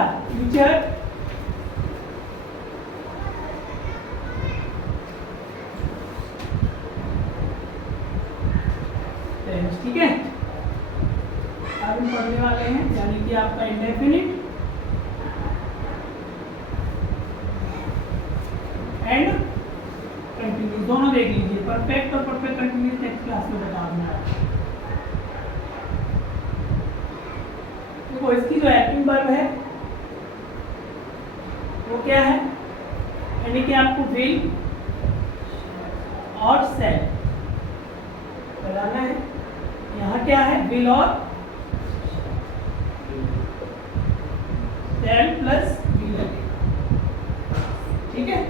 बेटा फ्यूचर, ठीक है। अब हम पढ़ने वाले हैं यानी कि आपका इंडेफिनिट एंड कंटिन्यूस, दोनों देख लीजिए। परफेक्ट और परफेक्ट कंटिन्यूस नेक्स्ट क्लास में बता दूंगा। देखो इसकी जो हेल्पिंग वर्ब है वो क्या है, यानी कि आपको विल और सेल लगाना है। यहाँ क्या है, विल और सेल प्लस विल लगेगा, ठीक है।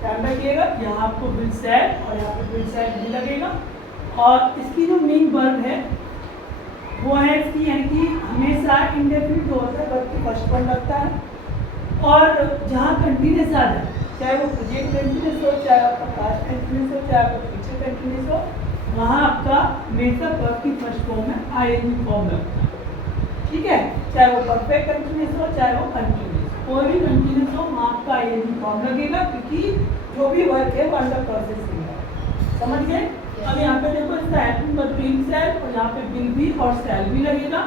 ध्यान रखिएगा, यहाँ आपको विल सेल और यहाँ पे विल सेल भी लगेगा। और इसकी जो मेन वर्ब है वो है इसकी, यानी कि हमेशा इंडेफिनिट जो होता है वर्ब की फर्स्ट फॉर्म लगता है। और जहाँ कंटिन्यूस आ जाए, चाहे वो प्रेजेंट कंटिन्यूस हो, चाहे आपका पास्ट कंटिन्यूस हो, चाहे आपका फ्यूचर कंटिन्यूस हो, वहाँ आपका हमेशा वर्ब की फर्स्ट फॉर्म में आईएनजी फॉर्म लगता है, ठीक है। चाहे वो परफेक्ट कंटिन्यूस हो, चाहे वो कंटिन्यूस, कोई भी कंटिन्यूस हो, वहाँ आपका आईएनजी फॉर्म लगेगा, क्योंकि जो भी वर्क है वो अंडर प्रोसेसिंग है। समझ गए। अब यहाँ पे देखो इसका हेल्पिंग वर्ब विल सेल, और यहाँ पे विल भी और सेल भी लगेगा।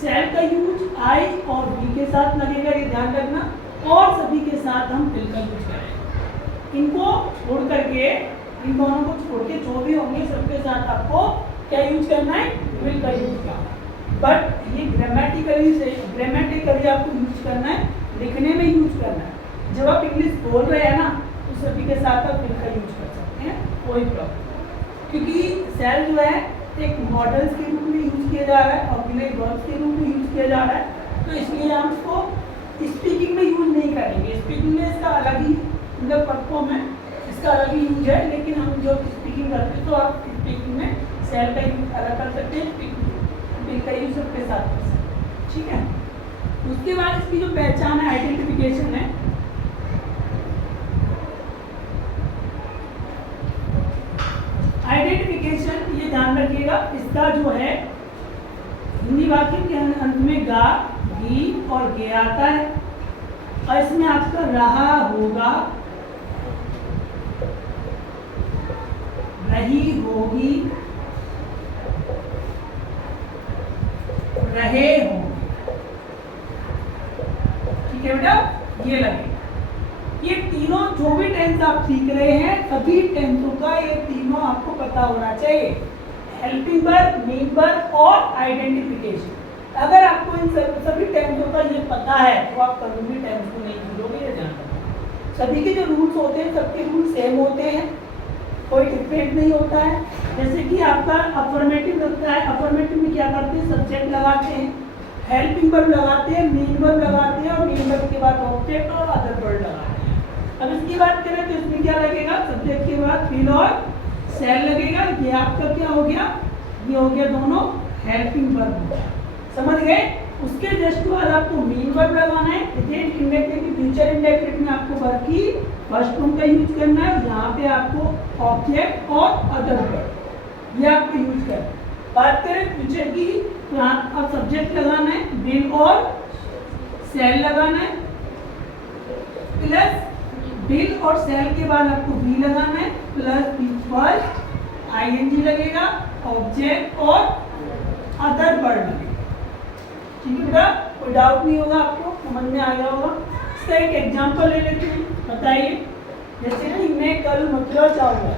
सेल का यूज आई और बी के साथ लगेगा, ये ध्यान रखना, और सभी के साथ हम विल का यूज करेंगे। इनको छोड़ करके, इन दोनों को छोड़ के जो भी होंगे सबके साथ आपको क्या यूज करना है, विल का यूज करना है। बट ये ग्रामेटिकली आपको यूज करना है, लिखने में यूज करना है। जब आप इंग्लिश बोल रहे हैं ना तो सभी के साथ आप विल का यूज कर सकते हैं, कोई प्रॉब्लम, क्योंकि सेल जो है एक मॉडल्स के रूप में यूज किया जा रहा है, ऑक्सिलरी वर्ब्स के रूप में यूज किया जा रहा है, तो इसलिए हम इसको स्पीकिंग में यूज नहीं करेंगे। स्पीकिंग में इसका अलग ही मतलब परफॉर्म है, इसका अलग ही यूज है, लेकिन हम जो स्पीकिंग करते हैं तो आप स्पीकिंग में सेल का यूज अलग कर सकते हैं, स्पीकिंग विल का यूज सबके साथ कर सकते हैं, ठीक है। उसके बाद इसकी जो पहचान है, आइडेंटिफिकेशन है, आइडेंटिफिकेशन ये ध्यान रखिएगा, इसका जो है हिंदी वाक्य के अंत में गा, गी और गे आता है, और इसमें आपका रहा होगा, रही होगी, रहे होंगे, ठीक है बेटा, ये लगेगा। ये तीनों जो भी टेंस आप सीख रहे हैं सभी टेंसों का ये तीनों आपको पता होना चाहिए, हेल्पिंग वर्ब, मेन वर्ब और आइडेंटिफिकेशन। अगर आपको इन सभी टेंसों का ये पता है तो आप कभी भी टेंस को नहीं भूलोगे, ये ध्यान रखना। सभी के जो रूल्स होते हैं सबके रूल सेम होते हैं, कोई डिफरेंट नहीं होता है। जैसे कि आपका अफर्मेटिव लगता है, अफर्मेटिव में क्या करते हैं, सब्जेक्ट लगाते हैं, हेल्पिंग वर्ब लगाते हैं, मेन वर्ब लगाते हैं, और मेन वर्ब के बाद ऑब्जेक्ट और अदर वर्ड लगाते हैं। अब इसकी बात करें तो इसमें क्या लगेगा, सब्जेक्ट के बाद विल और सेल लगेगा। ये आपका क्या हो गया, ये हो गया दोनों हेल्पिंग वर्ब, समझ गए। उसके जस्ट बाद आपको मेन वर्ब लगाना है, प्रेजेंट इंडेफिनिट फ्यूचर इंडेफिनिट में आपको वर्ब की फर्स्ट फॉर्म का यूज करना है, यहाँ पे आपको ऑब्जेक्ट और अदर वर्ड ये आपको यूज करना है। बात करें फ्यूचर की तो यहाँ अब सब्जेक्ट लगाना है, विल और सेल लगाना है, प्लस विल और सेल के बाद आपको वी लगाना है, प्लस फर्स्ट आईएनजी लगेगा, ऑब्जेक्ट और अदर वर्ड लगेगा, ठीक है बेटा, कोई डाउट नहीं होगा, आपको समझ में आ गया होगा। इसका एक एग्जांपल ले लेते हैं, बताइए। जैसे कि मैं कल मथुरा जाऊंगा,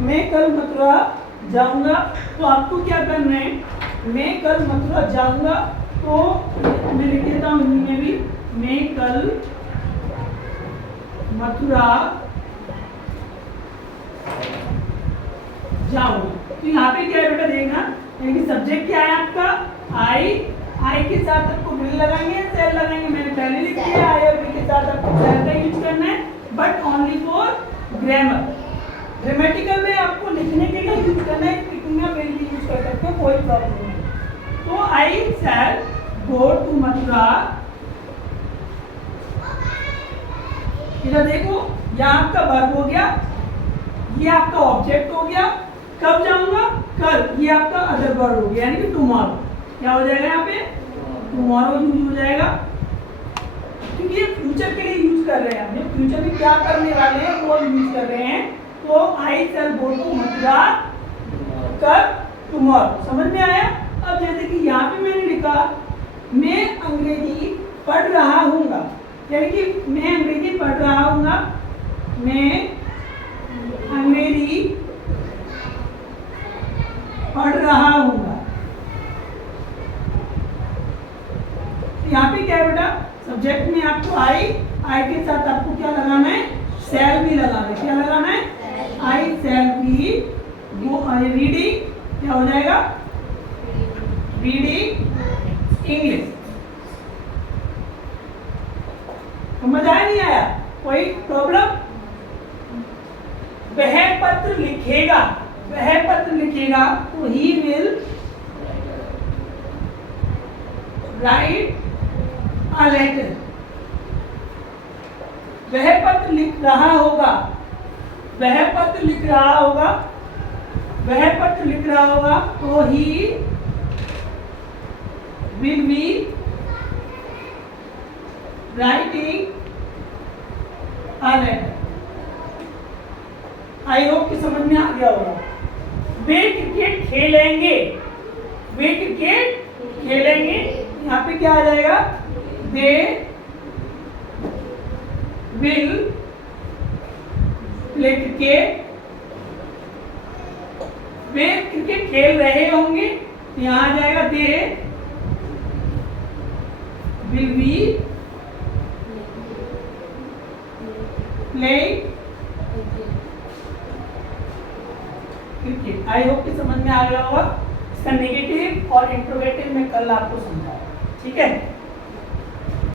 मैं कल मथुरा जाऊंगा, तो आपको क्या करना है, मैं कल मथुरा जाऊंगा, तो मैं लिख देता हूँ हिंदी में भी, मैं कल मथुरा जाऊंगा। तो यहाँ पे क्या है बेटा, देखना, यानी सब्जेक्ट क्या है आपका, आई के साथ आपको विल लगाएंगे, सेल लगाएंगे, मैंने पहले लिख दिया, आई और विल के साथ आपको सेल का यूज करना है, but only for grammar. Grammatical में आपको लिखने के लिए यूज करना है, स्पीकिंग में विल भी यूज कर सकते हो, कोई प्रॉब्लम नहीं। तो आई शैल गो टू मथुरा, इधर देखो, यहाँ आपका वर्ब हो गया, ये आपका ऑब्जेक्ट हो गया, कब जाऊंगा, कल, ये आपका अदर वर्ड हो गया, यानी कि टुमारो। क्या हो जाएगा यहाँ पे, टुमारो यूज हो जाएगा। क्योंकि ये फ्यूचर के लिए यूज कर रहे हैं, हम फ्यूचर में क्या करने वाले हैं वो यूज कर रहे हैं। तो आई शैल गो टू मथुरा कल टुमारो, समझ में आया। अब जैसे कि यहाँ पे मैंने लिखा मैं अंग्रेजी पढ़ रहा हूँगा, यानी कि मैं अंग्रेजी पढ़ रहा हूँगा, मैं अंग्रेजी पढ़ रहा हूँगा। यहाँ पे क्या है बेटा, सब्जेक्ट में आपको आई के साथ आपको क्या लगाना है, शैल भी लगाना है। क्या लगाना है, आई शैल बी रीडिंग, क्या हो जाएगा, रीडिंग इंग्लिश। समझ आया नहीं आया, कोई प्रॉब्लम। वह पत्र लिखेगा, वह पत्र लिखेगा तो he will write a letter. वह पत्र लिख रहा होगा, वह पत्र लिख रहा होगा, वह पत्र लिख रहा होगा तो he will be writing a letter. I hope कि समझ में आ गया होगा। वे क्रिकेट खेलेंगे, वे क्रिकेट खेलेंगे, यहाँ पे क्या आ जाएगा, they will play cricket. Way cricket खेल रहे होंगे, यहाँ आ जाएगा they will be play cricket. I hope कि समझ में आ गया होगा। इसका नेगेटिव और इंट्रोगेटिव में कल आपको समझाऊंगा, ठीक है।